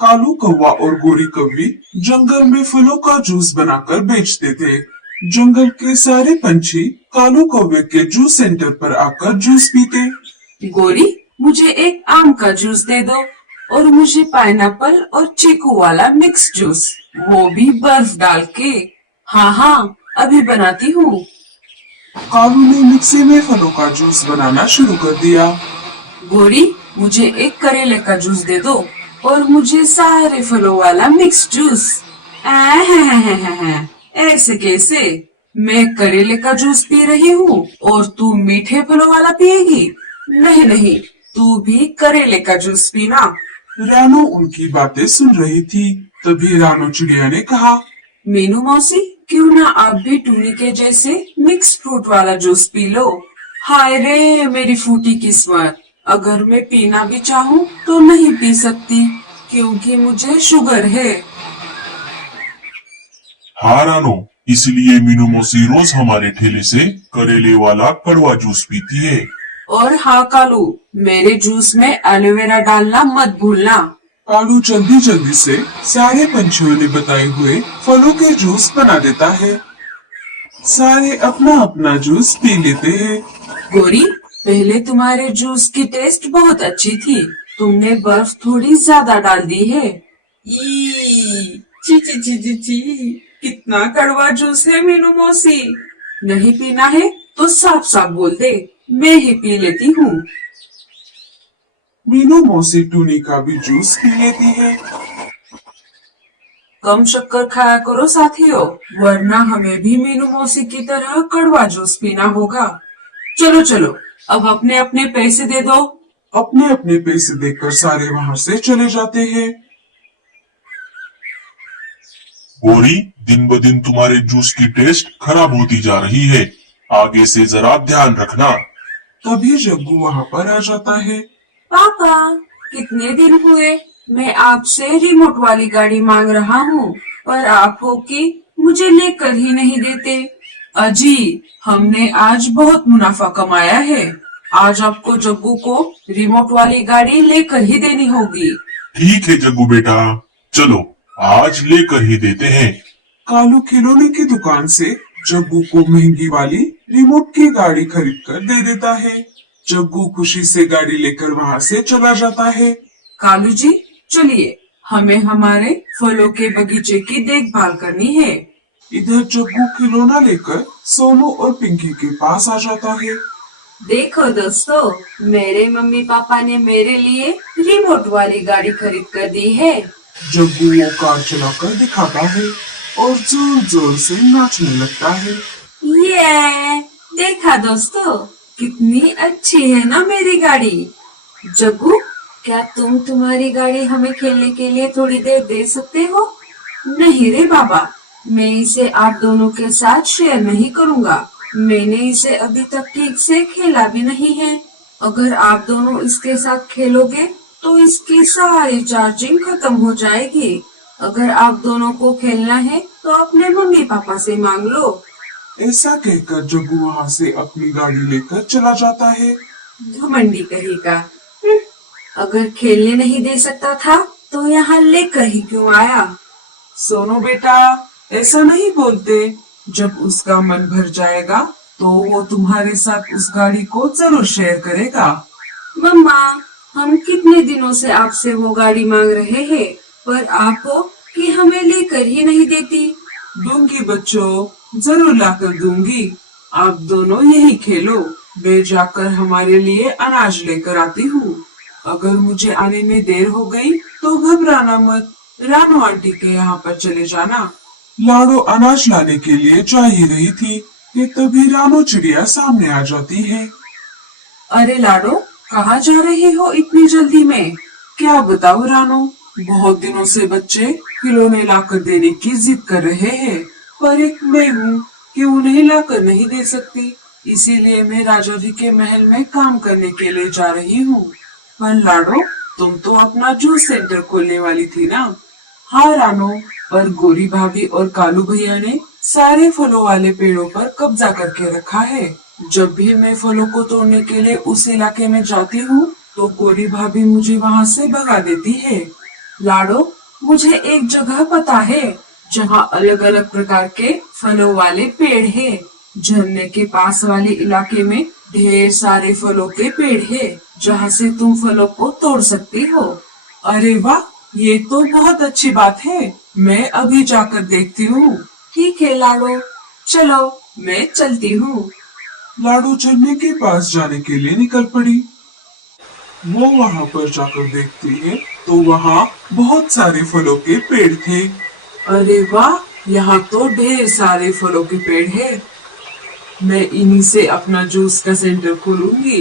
कालू कौवा और गोरी कौवी जंगल में फलों का जूस बनाकर बेचते थे। जंगल के सारे पंछी कालू कौवे के जूस सेंटर पर आकर जूस पीते। गोरी, मुझे एक आम का जूस दे दो और मुझे पाइनएप्पल और चीकू वाला मिक्स जूस, वो भी बर्फ डाल के। हाँ हाँ, अभी बनाती हूँ। कालू ने मिक्सी में फलों का जूस बनाना शुरू कर दिया। गोरी, मुझे एक करेले का जूस दे दो और मुझे सारे फलों वाला मिक्स जूस। ऐसे कैसे? मैं करेले का जूस पी रही हूँ और तू मीठे फलों वाला पिएगी? नहीं नहीं, तू भी करेले का जूस पीना। रानो उनकी बातें सुन रही थी। तभी रानो चिड़िया ने कहा, मीनू मौसी, क्यों ना आप भी टूनी के जैसे मिक्स फ्रूट वाला जूस पी लो। हाय रे मेरी फूटी किस्मत, अगर मैं पीना भी चाहूँ तो नहीं पी सकती क्योंकि मुझे शुगर है। हाँ रानो, इसलिए मीनू मौसी रोज हमारे ठेले से करेले वाला कड़वा जूस पीती है। और हाँ कालू, मेरे जूस में एलोवेरा डालना मत भूलना। कालू जल्दी जल्दी से सारे पंछियों ने बताए हुए फलों के जूस बना देता है। सारे अपना अपना जूस पी लेते हैं। गोरी, पहले तुम्हारे जूस की टेस्ट बहुत अच्छी थी, तुमने बर्फ थोड़ी ज्यादा डाल दी है। ई, ची ची ची ची ची, कितना कड़वा जूस है मीनू मौसी। नहीं पीना है तो साफ साफ बोल दे, मैं ही पी लेती हूँ। मीनू मौसी टूनी का भी जूस पी लेती है। कम शक्कर खाया करो साथियों, वरना हमें भी मीनू मौसी की तरह कड़वा जूस पीना होगा। चलो चलो, अब अपने अपने पैसे दे दो। अपने अपने पैसे देकर सारे वहाँ से चले जाते हैं। गोरी, दिन ब दिन तुम्हारे जूस की टेस्ट खराब होती जा रही है, आगे से जरा ध्यान रखना। तभी जग्गू वहाँ पर आ जाता है। पापा, कितने दिन हुए मैं आपसे रिमोट वाली गाड़ी मांग रहा हूँ, पर आप हो कि मुझे लेकर ही नहीं देते। अजी, हमने आज बहुत मुनाफा कमाया है, आज आपको जग्गू को रिमोट वाली गाड़ी लेकर ही देनी होगी। ठीक है जग्गू बेटा, चलो आज लेकर ही देते हैं। कालू खिलौने की दुकान से जग्गू को महंगी वाली रिमोट की गाड़ी खरीद कर दे देता है। जग्गू खुशी से गाड़ी लेकर वहाँ से चला जाता है। कालू जी, चलिए, हमें हमारे फलों के बगीचे की देखभाल करनी है। इधर जग्गू खिलौना लेकर सोनू और पिंकी के पास आ जाता है। देखो दोस्तों, मेरे मम्मी पापा ने मेरे लिए रिमोट वाली गाड़ी खरीद कर दी है। जग्गू वो कार चलाकर दिखाता है और जोर जोर से नाचने लगता है। ये देखा दोस्तों, कितनी अच्छी है ना मेरी गाड़ी। जग्गू, क्या तुम तुम्हारी गाड़ी हमें खेलने के लिए थोड़ी देर दे सकते हो? नहीं रे बाबा, मैं इसे आप दोनों के साथ शेयर नहीं करूँगा। मैंने इसे अभी तक ठीक से खेला भी नहीं है। अगर आप दोनों इसके साथ खेलोगे तो इसकी सारी चार्जिंग खत्म हो जाएगी। अगर आप दोनों को खेलना है तो अपने मम्मी पापा से मांग लो। ऐसा कहकर जग्गू वहाँ से अपनी गाड़ी लेकर चला जाता है। घमंडी कहेगा, अगर खेलने नहीं दे सकता था तो यहाँ लेकर ही क्यों आया। सोनू बेटा, ऐसा नहीं बोलते। जब उसका मन भर जाएगा तो वो तुम्हारे साथ उस गाड़ी को जरूर शेयर करेगा। मम्मा, हम कितने दिनों से आपसे वो गाड़ी मांग रहे हैं, पर आप हो कि हमें लेकर ही नहीं देती। दूंगी बच्चों, जरूर लाकर दूंगी। आप दोनों यही खेलो, मैं जाकर हमारे लिए अनाज लेकर आती हूँ। अगर मुझे आने में देर हो गई तो घबराना मत, रानू आंटी के यहाँ पर चले जाना। लाडो अनाज लाने के लिए जा ही रही थी कि तभी रानो चिड़िया सामने आ जाती है। अरे लाडो, कहाँ जा रही हो इतनी जल्दी में? क्या बताओ रानो, बहुत दिनों से बच्चे खिलौने लाकर देने की जिद कर रहे हैं, पर एक मैं हूँ कि उन्हें लाकर नहीं दे सकती। इसीलिए मैं राजा जी के महल में काम करने के लिए जा रही हूँ। पर लाडो, तुम तो अपना जूस सेंटर खोलने वाली थी ना? हाँ रानो, पर गोरी भाभी और कालू भैया ने सारे फलों वाले पेड़ों पर कब्जा करके रखा है। जब भी मैं फलों को तोड़ने के लिए उस इलाके में जाती हूँ तो गोरी भाभी मुझे वहाँ से भगा देती है। लाडो, मुझे एक जगह पता है जहाँ अलग अलग प्रकार के फलों वाले पेड़ हैं। झरने के पास वाले इलाके में ढेर सारे फलों के पेड़ हैं, जहाँ से तुम फलों को तोड़ सकती हो। अरे वाह, ये तो बहुत अच्छी बात है। मैं अभी जाकर देखती हूँ। ठीक है लाडो, चलो मैं चलती हूँ। लाडो झरने के पास जाने के लिए निकल पड़ी। वो वहाँ पर जाकर देखती है तो वहाँ बहुत सारे फलों के पेड़ थे। अरे वाह, यहाँ तो ढेर सारे फलों के पेड़ हैं। मैं इन्हीं से अपना जूस का सेंटर खोलूंगी।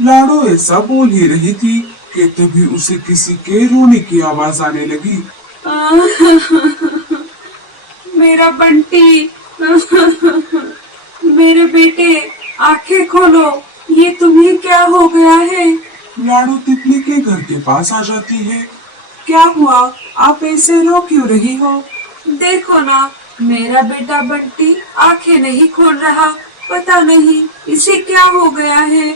लाडो ऐसा बोल ही रही थी कि तभी उसे किसी के रोने की आवाज आने लगी। मेरा बंटी, मेरे बेटे, आंखें खोलो, ये तुम्हें क्या हो गया है? लाडो तितली के घर के पास आ जाती है। क्या हुआ, आप ऐसे रो क्यों रही हो? देखो ना, मेरा बेटा बंटी आंखें नहीं खोल रहा। पता नहीं इसे क्या हो गया है।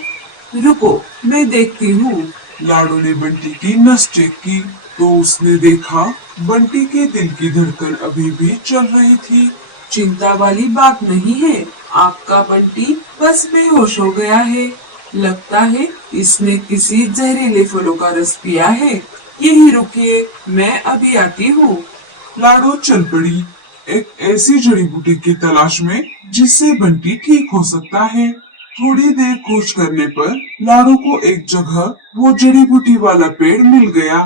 रुको, मैं देखती हूँ। लाडो ने बंटी की नस चेक की तो उसने देखा बंटी के दिल की धड़कन अभी भी चल रही थी। चिंता वाली बात नहीं है, आपका बंटी बस बेहोश हो गया है। लगता है इसने किसी जहरीले फलों का रस पिया है। यही रुकिए, मैं अभी आती हूँ। लाडो चल पड़ी एक ऐसी जड़ी बूटी की तलाश में जिससे बंटी ठीक हो सकता है। थोड़ी देर खोज करने पर लाडो को एक जगह वो जड़ी बूटी वाला पेड़ मिल गया।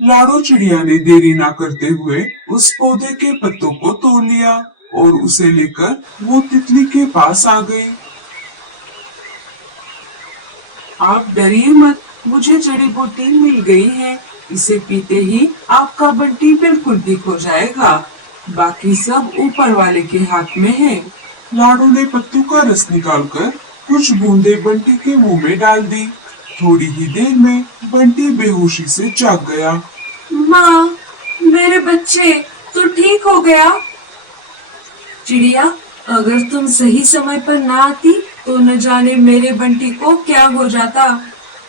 लाडो चिड़िया ने देरी ना करते हुए उस पौधे के पत्तों को तोड़ लिया और उसे लेकर वो तितली के पास आ गई। आप डरिए मत, मुझे जड़ी बूटी मिल गई है। इसे पीते ही आपका बंटी बिल्कुल ठीक हो जाएगा। बाकी सब ऊपर वाले के हाथ में है। लाडो ने पत्तों का रस निकालकर कुछ बूंदे बंटी के मुंह में डाल दी। थोड़ी ही देर में बंटी बेहोशी से जाग गया। माँ, मेरे बच्चे, तू ठीक हो गया? चिड़िया, अगर तुम सही समय पर ना आती तो न जाने मेरे बंटी को क्या हो जाता।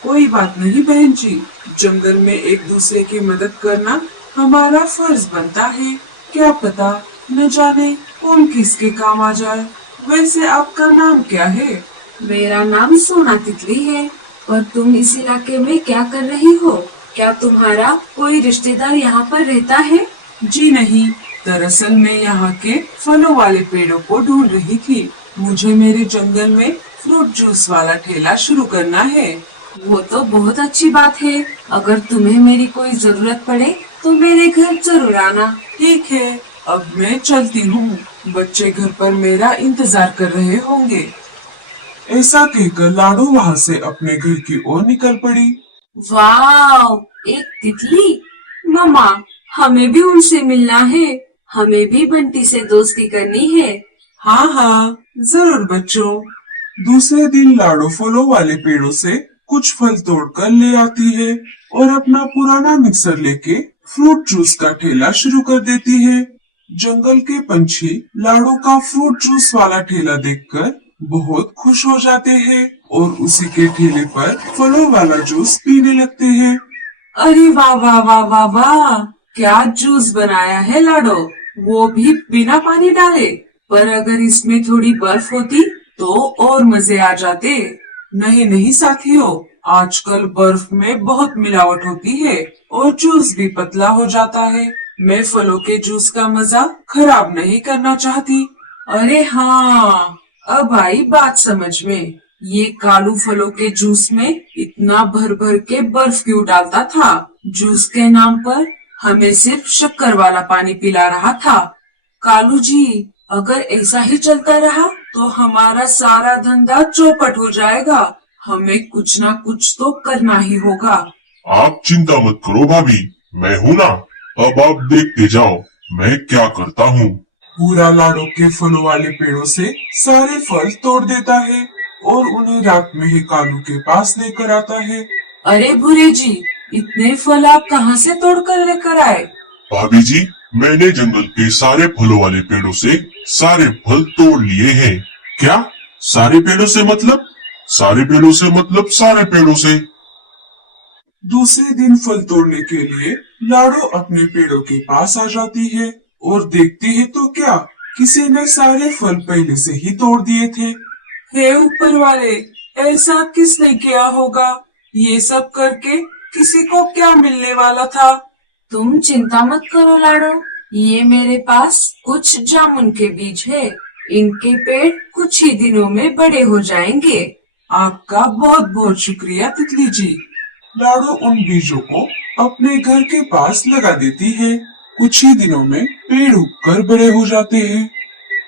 कोई बात नहीं बहन जी, जंगल में एक दूसरे की मदद करना हमारा फर्ज बनता है। क्या पता न जाने कौन किसके काम आ जाए। वैसे आपका नाम क्या है? मेरा नाम सोना तितली है। और तुम इस इलाके में क्या कर रही हो? क्या तुम्हारा कोई रिश्तेदार यहाँ पर रहता है? जी नहीं, दरअसल मैं यहाँ के फलों वाले पेड़ों को ढूंढ रही थी। मुझे मेरे जंगल में फ्रूट जूस वाला ठेला शुरू करना है। वो तो बहुत अच्छी बात है। अगर तुम्हें मेरी कोई जरूरत पड़े तो मेरे घर जरूर आना। ठीक है, अब मैं चलती हूँ। बच्चे घर पर मेरा इंतजार कर रहे होंगे। ऐसा कहकर लाडो वहाँ से अपने घर की ओर निकल पड़ी। वाह, एक तितली! मामा, हमें भी उनसे मिलना है। हमें भी बंटी से दोस्ती करनी है। हाँ हाँ, जरूर बच्चों। दूसरे दिन लाडो फलों वाले पेड़ों से कुछ फल तोड़कर ले आती है और अपना पुराना मिक्सर लेके फ्रूट जूस का ठेला शुरू कर देती है। जंगल के पंछी लाडो का फ्रूट जूस वाला ठेला देखकर बहुत खुश हो जाते हैं और उसी के ठेले पर फलों वाला जूस पीने लगते हैं। अरे वाह वाह वाह वाह वाह, क्या जूस बनाया है लाडो, वो भी बिना पानी डाले। पर अगर इसमें थोड़ी बर्फ होती तो और मजे आ जाते। नहीं नहीं साथियों, आजकल बर्फ में बहुत मिलावट होती है और जूस भी पतला हो जाता है। मैं फलों के जूस का मजा खराब नहीं करना चाहती। अरे हाँ, अब आई बात समझ में। ये कालू फलों के जूस में इतना भर भर के बर्फ क्यों डालता था? जूस के नाम पर हमें सिर्फ शक्कर वाला पानी पिला रहा था। कालू जी, अगर ऐसा ही चलता रहा तो हमारा सारा धंधा चौपट हो जाएगा। हमें कुछ ना कुछ तो करना ही होगा। आप चिंता मत करो भाभी, मैं हूँ ना। अब आप देखते जाओ मैं क्या करता हूँ। पूरा लाडो के फलों वाले पेड़ों से सारे फल तोड़ देता है और उन्हें रात में ही कालू के पास लेकर आता है। अरे बुरे जी, इतने फल आप कहाँ से तोड़ कर लेकर आए? भाभी जी, मैंने जंगल के सारे फलों वाले पेड़ों से सारे फल तोड़ लिए हैं। क्या सारे पेड़ों से मतलब? सारे पेड़ों से मतलब सारे पेड़ों से। दूसरे दिन फल तोड़ने के लिए लाडो अपने पेड़ों के पास आ जाती है और देखती है तो क्या, किसी ने सारे फल पहले से ही तोड़ दिए थे। हे ऊपर वाले, ऐसा किसने किया होगा? ये सब करके किसी को क्या मिलने वाला था? तुम चिंता मत करो लाडो, ये मेरे पास कुछ जामुन के बीज है। इनके पेड़ कुछ ही दिनों में बड़े हो जाएंगे। आपका बहुत बहुत शुक्रिया तितली जी। लाडो उन बीजों को अपने घर के पास लगा देती है। कुछ ही दिनों में पेड़ उगकर बड़े हो जाते हैं।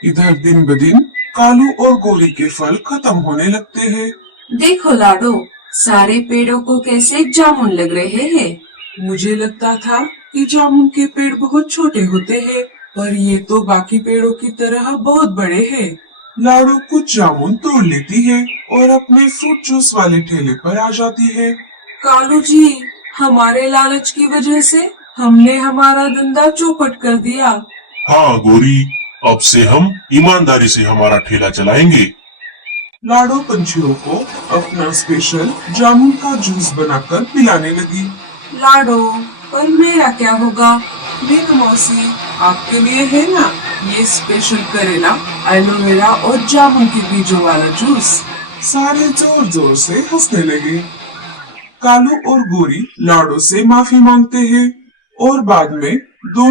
इधर दिन ब दिन कालू और गोरी के फल खत्म होने लगते हैं। देखो लाडो, सारे पेड़ों को कैसे जामुन लग रहे हैं। मुझे लगता था कि जामुन के पेड़ बहुत छोटे होते हैं, पर ये तो बाकी पेड़ों की तरह बहुत बड़े हैं। लाडो कुछ जामुन तोड़ लेती है और अपने फ्रूट जूस वाले ठेले पर आ जाती है। कालू जी, हमारे लालच की वजह से हमने हमारा धंधा चौपट कर दिया। हाँ गोरी, अब से हम ईमानदारी से हमारा ठेला चलाएंगे। लाडो पंछियों को अपना स्पेशल जामुन का जूस बनाकर पिलाने लगी। लाडो, पर मेरा क्या होगा? मीनू मौसी, आपके लिए है ना ये स्पेशल करेला, एलोवेरा और जामुन के बीजों वाला जूस। सारे जोर जोर से हंसने लगे। कालू और गोरी लाडो से माफी मांगते हैं और बाद में दोनों